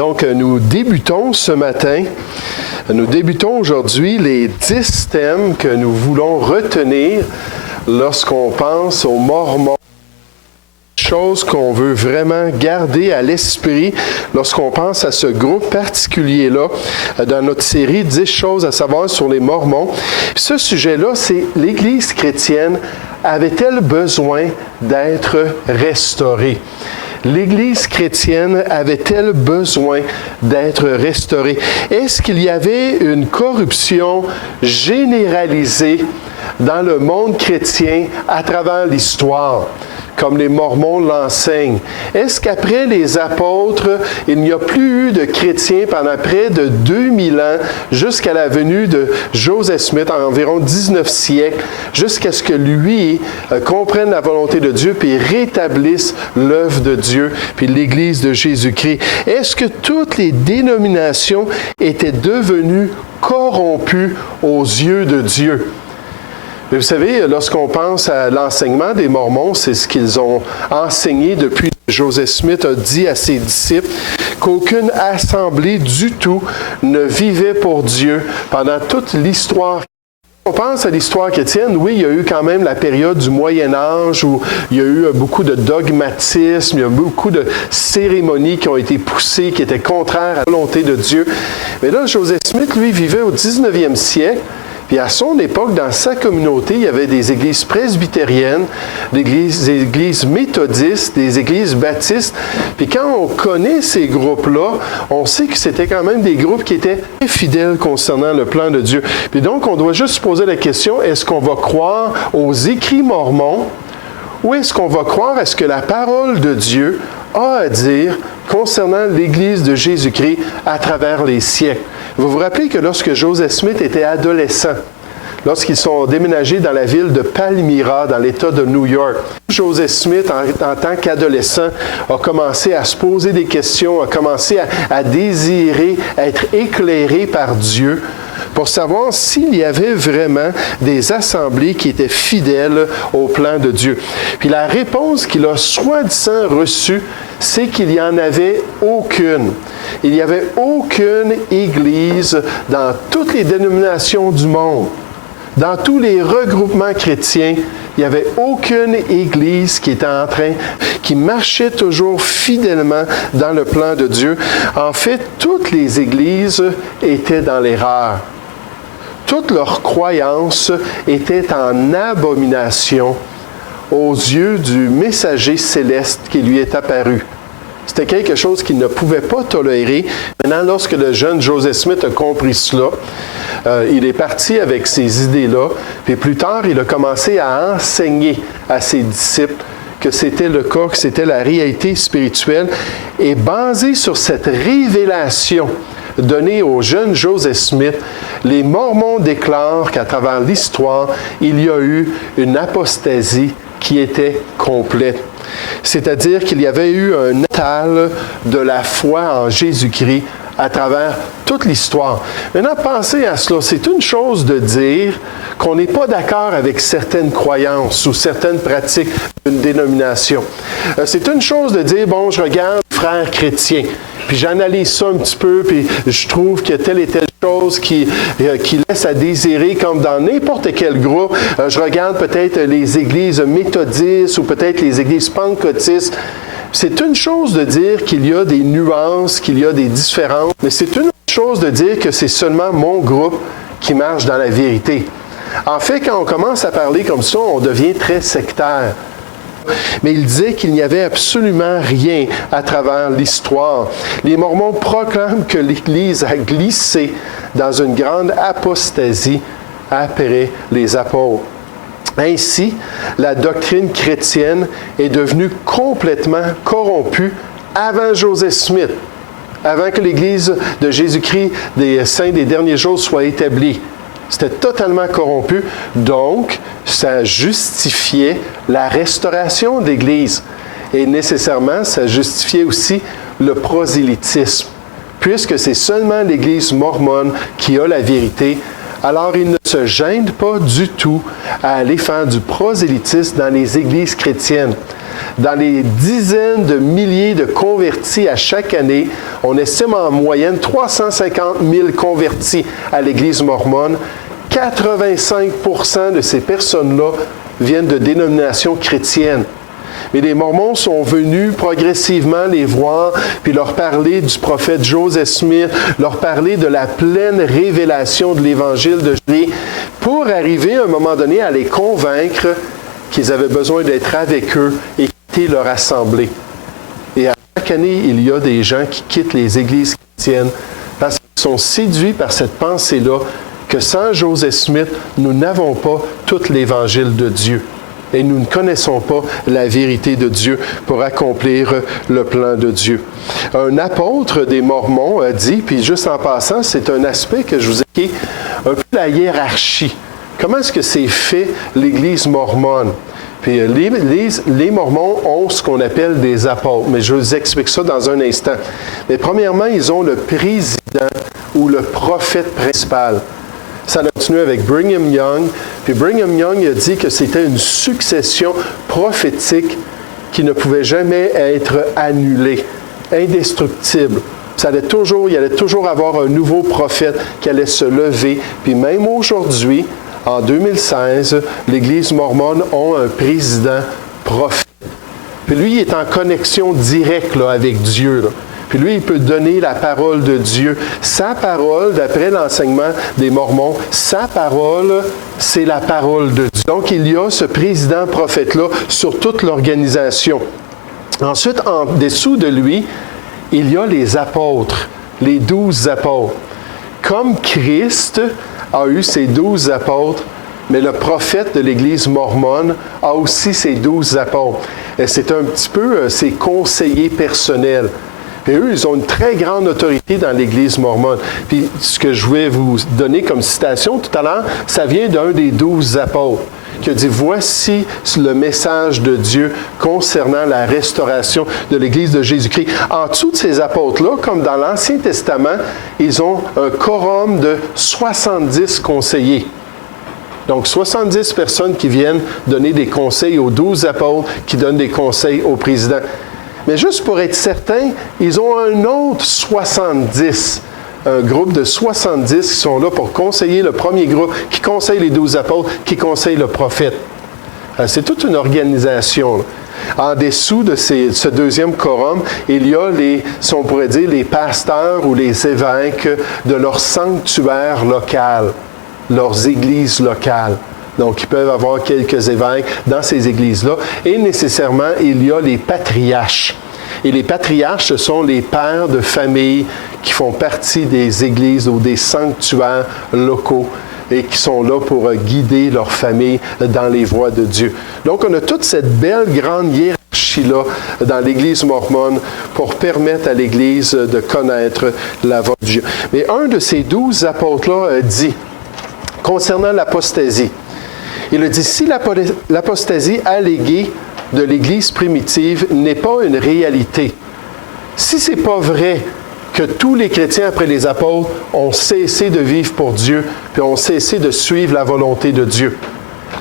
Donc, nous débutons ce matin, nous débutons aujourd'hui les 10 thèmes que nous voulons retenir lorsqu'on pense aux Mormons. Chose qu'on veut vraiment garder à l'esprit lorsqu'on pense à ce groupe particulier-là dans notre série 10 choses à savoir sur les Mormons. Ce sujet-là, c'est l'Église chrétienne avait-elle besoin d'être restaurée? L'Église chrétienne avait-elle besoin d'être restaurée? Est-ce qu'il y avait une corruption généralisée dans le monde chrétien à travers l'histoire, comme les Mormons l'enseignent? Est-ce qu'après les apôtres, il n'y a plus eu de chrétiens pendant près de 2000 ans, jusqu'à la venue de Joseph Smith, en environ 19 siècles, jusqu'à ce que lui comprenne la volonté de Dieu, puis rétablisse l'œuvre de Dieu, puis l'Église de Jésus-Christ? Est-ce que toutes les dénominations étaient devenues corrompues aux yeux de Dieu? Mais vous savez, lorsqu'on pense à l'enseignement des Mormons, c'est ce qu'ils ont enseigné depuis que Joseph Smith a dit à ses disciples qu'aucune assemblée du tout ne vivait pour Dieu pendant toute l'histoire. On pense à l'histoire chrétienne, oui, il y a eu quand même la période du Moyen Âge où il y a eu beaucoup de dogmatisme, il y a beaucoup de cérémonies qui ont été poussées, qui étaient contraires à la volonté de Dieu. Mais là, Joseph Smith, lui, vivait au 19e siècle. Puis à son époque, dans sa communauté, il y avait des églises presbytériennes, des églises méthodistes, des églises baptistes. Puis quand on connaît ces groupes-là, on sait que c'était quand même des groupes qui étaient très fidèles concernant le plan de Dieu. Puis donc, on doit juste se poser la question, est-ce qu'on va croire aux écrits mormons ou est-ce qu'on va croire à ce que la parole de Dieu a à dire concernant l'Église de Jésus-Christ à travers les siècles? Vous vous rappelez que lorsque Joseph Smith était adolescent, lorsqu'ils sont déménagés dans la ville de Palmyra, dans l'État de New York, Joseph Smith, en tant qu'adolescent, a commencé à se poser des questions, a commencé à désirer être éclairé par Dieu pour savoir s'il y avait vraiment des assemblées qui étaient fidèles au plan de Dieu. Puis la réponse qu'il a soi-disant reçue, c'est qu'il n'y en avait aucune. Il n'y avait aucune église dans toutes les dénominations du monde, dans tous les regroupements chrétiens, il n'y avait aucune église qui marchait toujours fidèlement dans le plan de Dieu. En fait, toutes les églises étaient dans l'erreur. Toutes leurs croyances étaient en abomination aux yeux du messager céleste qui lui est apparu. C'était quelque chose qu'il ne pouvait pas tolérer. Maintenant, lorsque le jeune Joseph Smith a compris cela, il est parti avec ces idées-là, puis plus tard, il a commencé à enseigner à ses disciples que c'était le cas, que c'était la réalité spirituelle. Et basé sur cette révélation donnée au jeune Joseph Smith, les Mormons déclarent qu'à travers l'histoire, il y a eu une apostasie qui était complète. C'est-à-dire qu'il y avait eu un étal de la foi en Jésus-Christ à travers toute l'histoire. Maintenant, pensez à cela. C'est une chose de dire qu'on n'est pas d'accord avec certaines croyances ou certaines pratiques d'une dénomination. C'est une chose de dire, bon, je regarde les frères chrétiens, puis j'analyse ça un petit peu, puis je trouve que telle et telle chose qui laisse à désirer, comme dans n'importe quel groupe. Je regarde peut-être les églises méthodistes ou peut-être les églises pentecôtistes. C'est une chose de dire qu'il y a des nuances, qu'il y a des différences, mais c'est une autre chose de dire que c'est seulement mon groupe qui marche dans la vérité. En fait, quand on commence à parler comme ça, on devient très sectaire. Mais il disait qu'il n'y avait absolument rien à travers l'histoire. Les Mormons proclament que l'Église a glissé dans une grande apostasie après les apôtres. Ainsi, la doctrine chrétienne est devenue complètement corrompue avant Joseph Smith, avant que l'Église de Jésus-Christ des Saints des derniers jours soit établie. C'était totalement corrompu, donc ça justifiait la restauration de l'Église. Et nécessairement, ça justifiait aussi le prosélytisme. Puisque c'est seulement l'Église mormone qui a la vérité, alors ils ne se gênent pas du tout à aller faire du prosélytisme dans les églises chrétiennes. dans les dizaines de milliers de convertis à chaque année. On estime en moyenne 350 000 convertis à l'Église mormone. 85% de ces personnes-là viennent de dénominations chrétiennes. Mais les Mormons sont venus progressivement les voir, puis leur parler du prophète Joseph Smith, leur parler de la pleine révélation de l'Évangile de Jésus, pour arriver à un moment donné à les convaincre qu'ils avaient besoin d'être avec eux et quitter leur assemblée. Et à chaque année, il y a des gens qui quittent les églises chrétiennes parce qu'ils sont séduits par cette pensée-là que sans Joseph Smith, nous n'avons pas tout l'Évangile de Dieu. Et nous ne connaissons pas la vérité de Dieu pour accomplir le plan de Dieu. Un apôtre des Mormons a dit, puis juste en passant, c'est un aspect que je vous ai dit, un peu la hiérarchie. Comment est-ce que c'est fait l'Église mormone? Puis les Mormons ont ce qu'on appelle des apôtres, mais je vous explique ça dans un instant. Mais premièrement, ils ont le président ou le prophète principal. Ça a continué avec Brigham Young. Puis Brigham Young a dit que c'était une succession prophétique qui ne pouvait jamais être annulée, indestructible. Il allait toujours avoir un nouveau prophète qui allait se lever. Puis même aujourd'hui, en 2016, l'Église mormone a un président prophète. Puis lui, il est en connexion directe là, avec Dieu. Là. Puis lui, il peut donner la parole de Dieu. Sa parole, d'après l'enseignement des Mormons, sa parole, c'est la parole de Dieu. Donc, il y a ce président prophète-là sur toute l'organisation. Ensuite, en dessous de lui, il y a les apôtres, les 12 apôtres. Comme Christ a eu ses 12 apôtres, mais le prophète de l'Église mormone a aussi ses 12 apôtres. Et c'est un petit peu ses conseillers personnels. Et eux, ils ont une très grande autorité dans l'Église mormone. Puis, ce que je voulais vous donner comme citation tout à l'heure, ça vient d'un des 12 apôtres qui a dit, voici le message de Dieu concernant la restauration de l'Église de Jésus-Christ. En dessous de ces apôtres-là, comme dans l'Ancien Testament, ils ont un quorum de 70 conseillers. Donc, 70 personnes qui viennent donner des conseils aux 12 apôtres, qui donnent des conseils au président. Mais juste pour être certain, ils ont un autre 70, un groupe de 70 qui sont là pour conseiller le premier groupe, qui conseille les 12 apôtres, qui conseille le prophète. C'est toute une organisation. Là. En dessous de ce deuxième quorum, il y a si on pourrait dire, les pasteurs ou les évêques de leur sanctuaire local, leurs églises locales. Donc, ils peuvent avoir quelques évêques dans ces églises-là. Et nécessairement, il y a les patriarches. Et les patriarches, ce sont les pères de famille qui font partie des églises ou des sanctuaires locaux et qui sont là pour guider leur famille dans les voies de Dieu. Donc, on a toute cette belle grande hiérarchie-là dans l'Église mormone pour permettre à l'Église de connaître la voie de Dieu. Mais un de ces 12 apôtres-là dit, concernant l'apostasie, il a dit, si l'apostasie alléguée de l'Église primitive n'est pas une réalité, si ce n'est pas vrai que tous les chrétiens après les apôtres ont cessé de vivre pour Dieu, puis ont cessé de suivre la volonté de Dieu,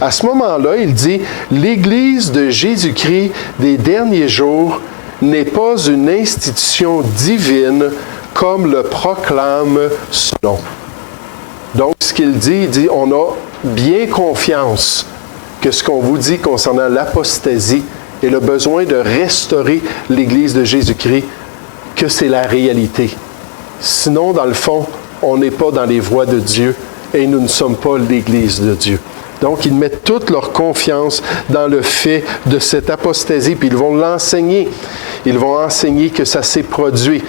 à ce moment-là, il dit, l'Église de Jésus-Christ des derniers jours n'est pas une institution divine comme le proclame son nom. Donc, ce qu'il dit, il dit, on a bien confiance que ce qu'on vous dit concernant l'apostasie et le besoin de restaurer l'Église de Jésus-Christ, que c'est la réalité. Sinon, dans le fond, on n'est pas dans les voies de Dieu et nous ne sommes pas l'Église de Dieu. Donc, ils mettent toute leur confiance dans le fait de cette apostasie, puis ils vont l'enseigner. Ils vont enseigner que ça s'est produit.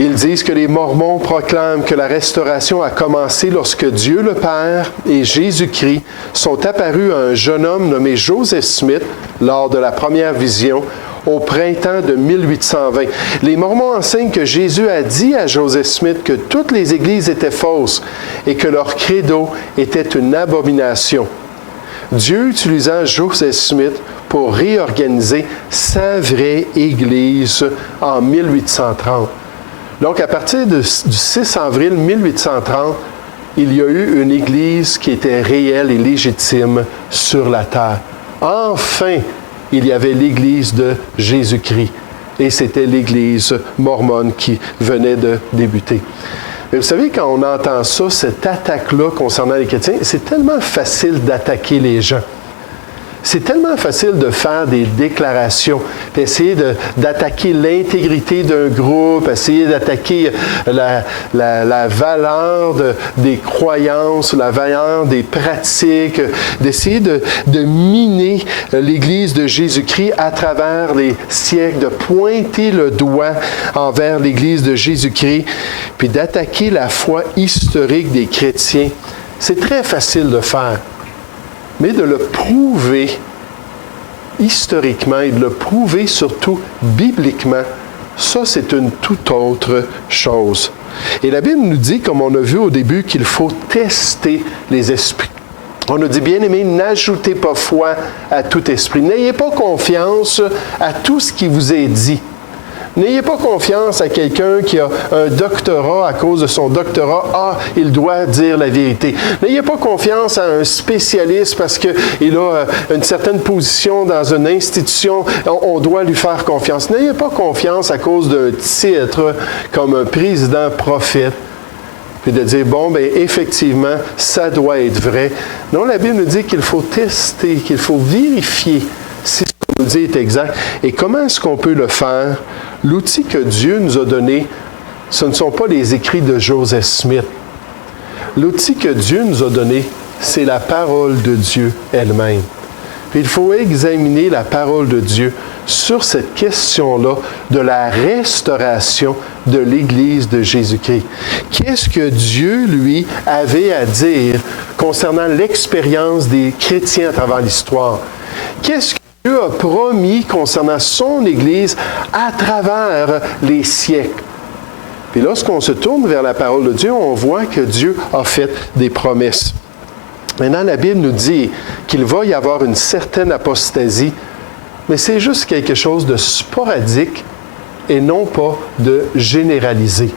Ils disent que les Mormons proclament que la restauration a commencé lorsque Dieu le Père et Jésus-Christ sont apparus à un jeune homme nommé Joseph Smith lors de la première vision au printemps de 1820. Les Mormons enseignent que Jésus a dit à Joseph Smith que toutes les églises étaient fausses et que leur credo était une abomination. Dieu utilisa Joseph Smith pour réorganiser sa vraie Église en 1830. Donc, à partir du 6 avril 1830, il y a eu une Église qui était réelle et légitime sur la terre. Enfin, il y avait l'Église de Jésus-Christ. Et c'était l'Église mormone qui venait de débuter. Mais vous savez, quand on entend ça, cette attaque-là concernant les chrétiens, c'est tellement facile d'attaquer les gens. C'est tellement facile de faire des déclarations, puis essayer d'attaquer l'intégrité d'un groupe, essayer d'attaquer la valeur des croyances, la valeur des pratiques, d'essayer de miner l'Église de Jésus-Christ à travers les siècles, de pointer le doigt envers l'Église de Jésus-Christ, puis d'attaquer la foi historique des chrétiens. C'est très facile de faire. Mais de le prouver historiquement et de le prouver surtout bibliquement, ça c'est une toute autre chose. Et la Bible nous dit, comme on a vu au début, qu'il faut tester les esprits. On nous dit, bien-aimés, n'ajoutez pas foi à tout esprit. N'ayez pas confiance à tout ce qui vous est dit. N'ayez pas confiance à quelqu'un qui a un doctorat à cause de son doctorat. Ah, il doit dire la vérité. N'ayez pas confiance à un spécialiste parce qu'il a une certaine position dans une institution. On doit lui faire confiance. N'ayez pas confiance à cause d'un titre comme un président prophète. Puis de dire, bon, bien, effectivement, ça doit être vrai. Non, la Bible nous dit qu'il faut tester, qu'il faut vérifier si ce qu'on nous dit est exact. Et comment est-ce qu'on peut le faire? L'outil que Dieu nous a donné, ce ne sont pas les écrits de Joseph Smith. L'outil que Dieu nous a donné, c'est la parole de Dieu elle-même. Puis il faut examiner la parole de Dieu sur cette question-là de la restauration de l'Église de Jésus-Christ. Qu'est-ce que Dieu, lui, avait à dire concernant l'expérience des chrétiens à travers l'histoire? Qu'est-ce que Dieu a promis concernant son Église à travers les siècles? Puis lorsqu'on se tourne vers la parole de Dieu, on voit que Dieu a fait des promesses. Maintenant, la Bible nous dit qu'il va y avoir une certaine apostasie, mais c'est juste quelque chose de sporadique et non pas de généralisé.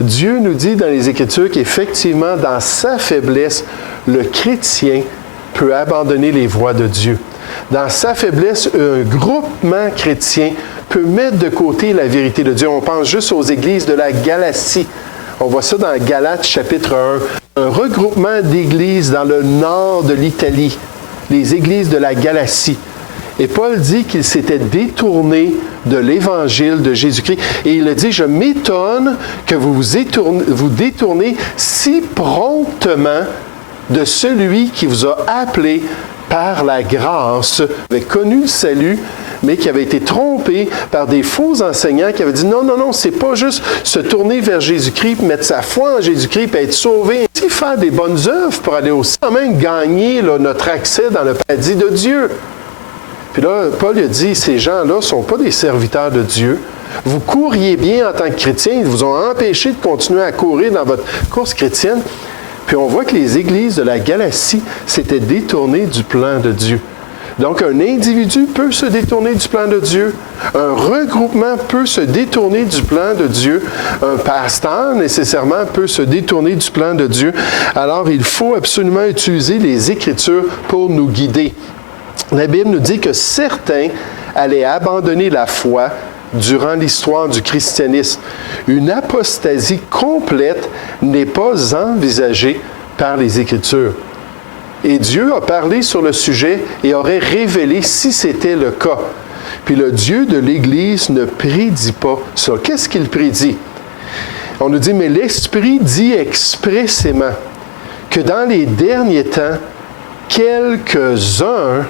Dieu nous dit dans les Écritures qu'effectivement, dans sa faiblesse, le chrétien peut abandonner les voies de Dieu. Dans sa faiblesse, un groupement chrétien peut mettre de côté la vérité de Dieu. On pense juste aux églises de la Galatie. On voit ça dans Galates chapitre 1. Un regroupement d'églises dans le nord de l'Italie, les églises de la Galatie. Et Paul dit qu'il s'était détourné de l'Évangile de Jésus-Christ. Et il a dit, je m'étonne que vous vous détournez si promptement de celui qui vous a appelé par la grâce, avait connu le salut, mais qui avait été trompé par des faux enseignants qui avaient dit non, c'est pas juste se tourner vers Jésus-Christ, mettre sa foi en Jésus-Christ, puis être sauvé, ainsi faire des bonnes œuvres pour aller aussi quand même gagner notre accès dans le paradis de Dieu. Puis là, Paul a dit, ces gens-là ne sont pas des serviteurs de Dieu. Vous couriez bien en tant que chrétiens, ils vous ont empêché de continuer à courir dans votre course chrétienne. Puis on voit que les églises de la Galatie s'étaient détournées du plan de Dieu. Donc un individu peut se détourner du plan de Dieu. Un regroupement peut se détourner du plan de Dieu. Un pasteur, nécessairement, peut se détourner du plan de Dieu. Alors il faut absolument utiliser les Écritures pour nous guider. La Bible nous dit que certains allaient abandonner la foi durant l'histoire du christianisme. Une apostasie complète n'est pas envisagée par les Écritures. Et Dieu a parlé sur le sujet et aurait révélé si c'était le cas. Puis le Dieu de l'Église ne prédit pas ça. Qu'est-ce qu'il prédit? On nous dit, mais l'Esprit dit expressément que dans les derniers temps, quelques-uns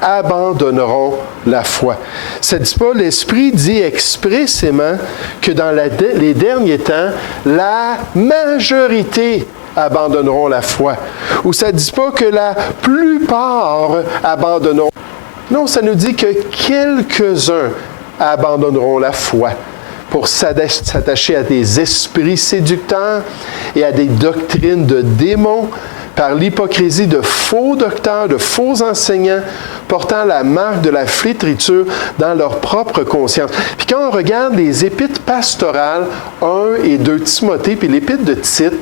abandonneront la foi. Ça ne dit pas, l'Esprit dit expressément que dans les derniers temps, la majorité abandonneront la foi. Ou ça ne dit pas que la plupart abandonneront. Non, ça nous dit que quelques-uns abandonneront la foi pour s'attacher à des esprits séducteurs et à des doctrines de démons, par l'hypocrisie de faux docteurs, de faux enseignants, portant la marque de la flétriture dans leur propre conscience. Puis quand on regarde les épîtres pastorales, 1 et 2 Timothée, puis l'épître de Tite,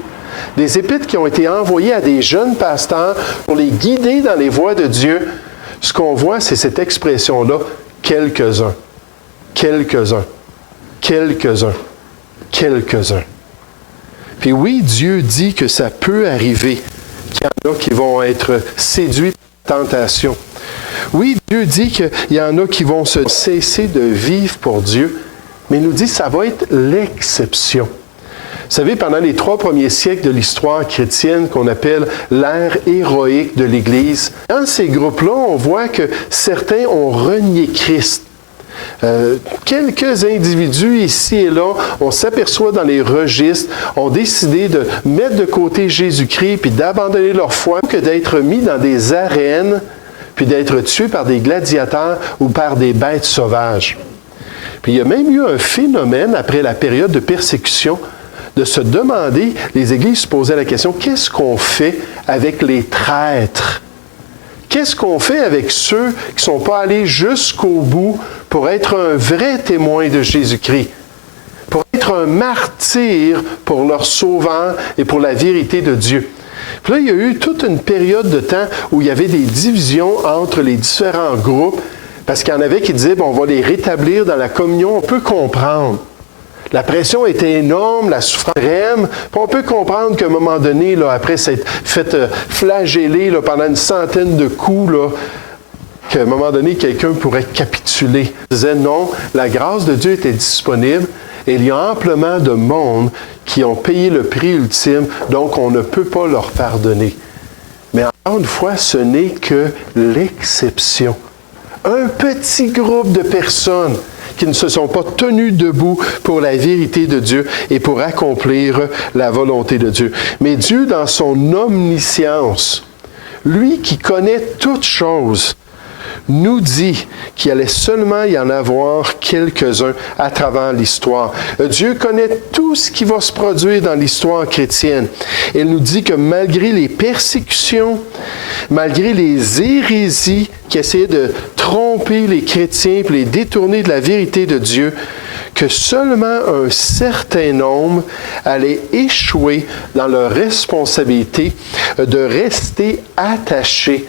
des épîtres qui ont été envoyées à des jeunes pasteurs pour les guider dans les voies de Dieu, ce qu'on voit, c'est cette expression-là, quelques-uns, quelques-uns, quelques-uns, quelques-uns. Puis oui, Dieu dit que ça peut arriver qu'il y en a qui vont être séduits par la tentation. Oui, Dieu dit qu'il y en a qui vont se cesser de vivre pour Dieu, mais il nous dit que ça va être l'exception. Vous savez, pendant les 3 premiers siècles de l'histoire chrétienne qu'on appelle l'ère héroïque de l'Église, dans ces groupes-là, on voit que certains ont renié Christ. Quelques individus ici et là, on s'aperçoit dans les registres, ont décidé de mettre de côté Jésus-Christ puis d'abandonner leur foi que d'être mis dans des arènes puis d'être tués par des gladiateurs ou par des bêtes sauvages. Puis il y a même eu un phénomène après la période de persécution de se demander, les églises se posaient la question, qu'est-ce qu'on fait avec les traîtres? Qu'est-ce qu'on fait avec ceux qui ne sont pas allés jusqu'au bout pour être un vrai témoin de Jésus-Christ, pour être un martyr pour leur sauveur et pour la vérité de Dieu? Puis là, il y a eu toute une période de temps où il y avait des divisions entre les différents groupes, parce qu'il y en avait qui disaient, bon, on va les rétablir dans la communion, on peut comprendre. La pression était énorme, la souffrance extrême. On peut comprendre qu'à un moment donné, là, après s'être fait flageller là, pendant une centaine de coups, là, qu'à un moment donné, quelqu'un pourrait capituler. Il disait non, la grâce de Dieu était disponible et il y a amplement de monde qui ont payé le prix ultime, donc on ne peut pas leur pardonner. Mais encore une fois, ce n'est que l'exception. Un petit groupe de personnes qui ne se sont pas tenus debout pour la vérité de Dieu et pour accomplir la volonté de Dieu. Mais Dieu, dans son omniscience, lui qui connaît toutes choses, nous dit qu'il allait seulement y en avoir quelques-uns à travers l'histoire. Dieu connaît tout ce qui va se produire dans l'histoire chrétienne. Il nous dit que malgré les persécutions, malgré les hérésies qui essayaient de tromper les chrétiens et les détourner de la vérité de Dieu, que seulement un certain nombre allait échouer dans leur responsabilité de rester attachés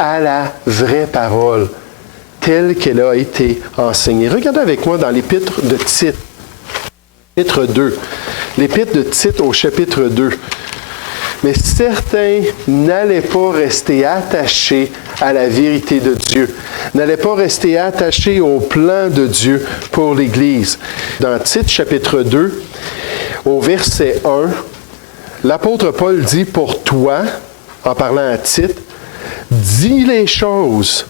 à la vraie parole, telle qu'elle a été enseignée. Regardez avec moi dans l'Épître de Tite, chapitre 2. L'Épître de Tite au chapitre 2. Mais certains n'allaient pas rester attachés à la vérité de Dieu, n'allaient pas rester attachés au plan de Dieu pour l'Église. Dans Tite, chapitre 2, au verset 1, l'apôtre Paul dit « Pour toi », en parlant à Tite, « dis les choses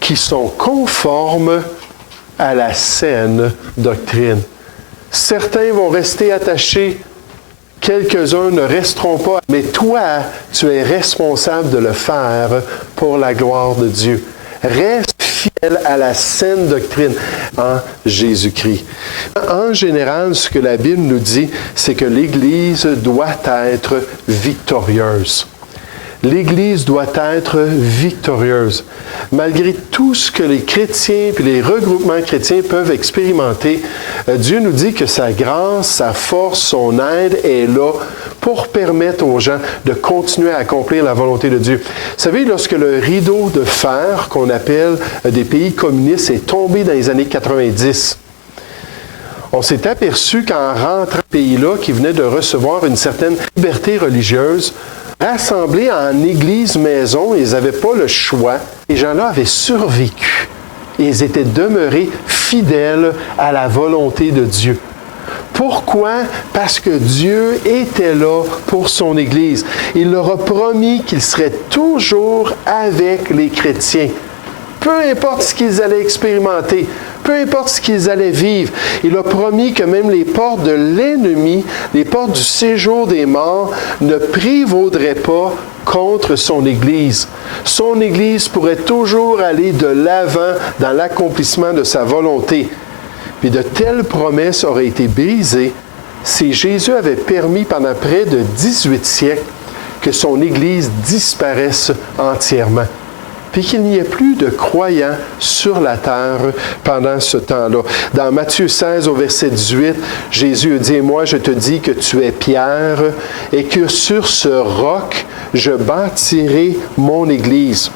qui sont conformes à la saine doctrine. » Certains vont rester attachés, quelques-uns ne resteront pas, mais toi, tu es responsable de le faire pour la gloire de Dieu. Reste fidèle à la saine doctrine en Jésus-Christ. En général, ce que la Bible nous dit, c'est que l'Église doit être victorieuse. L'Église doit être victorieuse. Malgré tout ce que les chrétiens et les regroupements chrétiens peuvent expérimenter, Dieu nous dit que sa grâce, sa force, son aide est là pour permettre aux gens de continuer à accomplir la volonté de Dieu. Vous savez, lorsque le rideau de fer, qu'on appelle des pays communistes, est tombé dans les années 90, on s'est aperçu qu'en rentrant au pays-là, qui venait de recevoir une certaine liberté religieuse, rassemblés en église-maison, ils n'avaient pas le choix. Les gens-là avaient survécu. Ils étaient demeurés fidèles à la volonté de Dieu. Pourquoi? Parce que Dieu était là pour son Église. Il leur a promis qu'il serait toujours avec les chrétiens. Peu importe ce qu'ils allaient expérimenter, peu importe ce qu'ils allaient vivre, il a promis que même les portes de l'ennemi, les portes du séjour des morts, ne prévaudraient pas contre son Église. Son Église pourrait toujours aller de l'avant dans l'accomplissement de sa volonté. Puis de telles promesses auraient été brisées si Jésus avait permis pendant près de 18 siècles que son Église disparaisse entièrement, puis qu'il n'y ait plus de croyants sur la terre pendant ce temps-là. Dans Matthieu 16, au verset 18, Jésus dit « Moi, je te dis que tu es Pierre, et que sur ce roc, je bâtirai mon Église.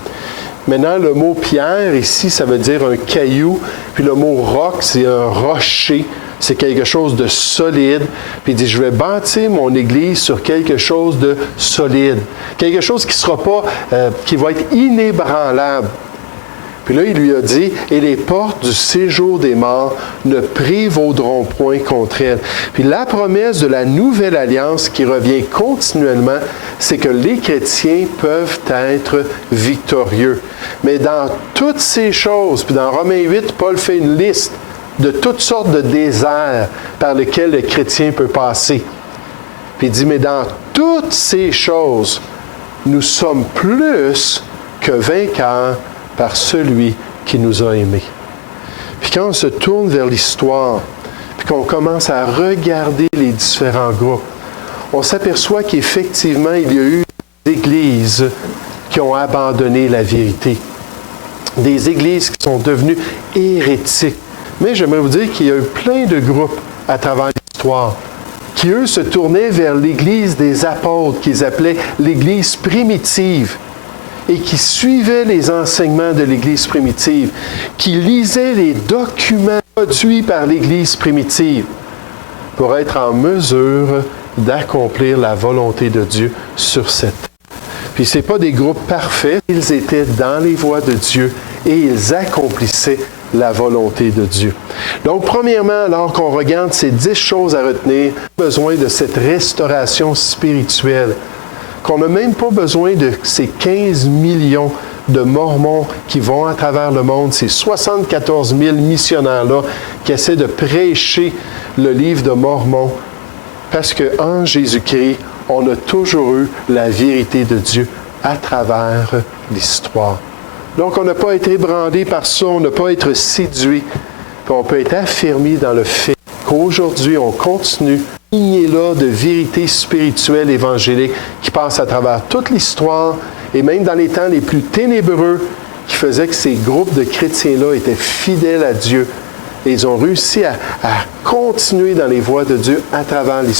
Maintenant, le mot pierre, ici, ça veut dire un caillou. Puis le mot roc, c'est un rocher. C'est quelque chose de solide. Puis il dit, je vais bâtir mon église sur quelque chose de solide. Quelque chose qui sera pas, qui va être inébranlable. Puis là, il lui a dit, et les portes du séjour des morts ne prévaudront point contre elle. Puis la promesse de la nouvelle alliance qui revient continuellement, c'est que les chrétiens peuvent être victorieux. Mais dans toutes ces choses, puis dans Romains 8, Paul fait une liste de toutes sortes de déserts par lesquels le chrétien peut passer. Puis il dit, mais dans toutes ces choses, nous sommes plus que vainqueurs par celui qui nous a aimés. Puis quand on se tourne vers l'histoire, puis qu'on commence à regarder les différents groupes, on s'aperçoit qu'effectivement, il y a eu des églises qui ont abandonné la vérité. Des églises qui sont devenues hérétiques. Mais j'aimerais vous dire qu'il y a eu plein de groupes à travers l'histoire qui, eux, se tournaient vers l'Église des apôtres, qu'ils appelaient l'Église primitive, et qui suivaient les enseignements de l'Église primitive, qui lisaient les documents produits par l'Église primitive pour être en mesure d'accomplir la volonté de Dieu sur cette terre. Puis ce n'est pas des groupes parfaits, ils étaient dans les voies de Dieu et ils accomplissaient la volonté de Dieu. Donc, premièrement, alors qu'on regarde ces 10 choses à retenir, on a besoin de cette restauration spirituelle, qu'on n'a même pas besoin de ces 15 millions de Mormons qui vont à travers le monde, ces 74 000 missionnaires-là qui essaient de prêcher le livre de Mormon, parce qu'en Jésus-Christ, on a toujours eu la vérité de Dieu à travers l'histoire. Donc, on n'a pas été ébranlé par ça, on n'a pas été séduit, puis on peut être affermi dans le fait qu'aujourd'hui, on continue lignée-là de vérité spirituelle évangélique qui passe à travers toute l'histoire et même dans les temps les plus ténébreux qui faisaient que ces groupes de chrétiens-là étaient fidèles à Dieu et ils ont réussi à continuer dans les voies de Dieu à travers l'histoire.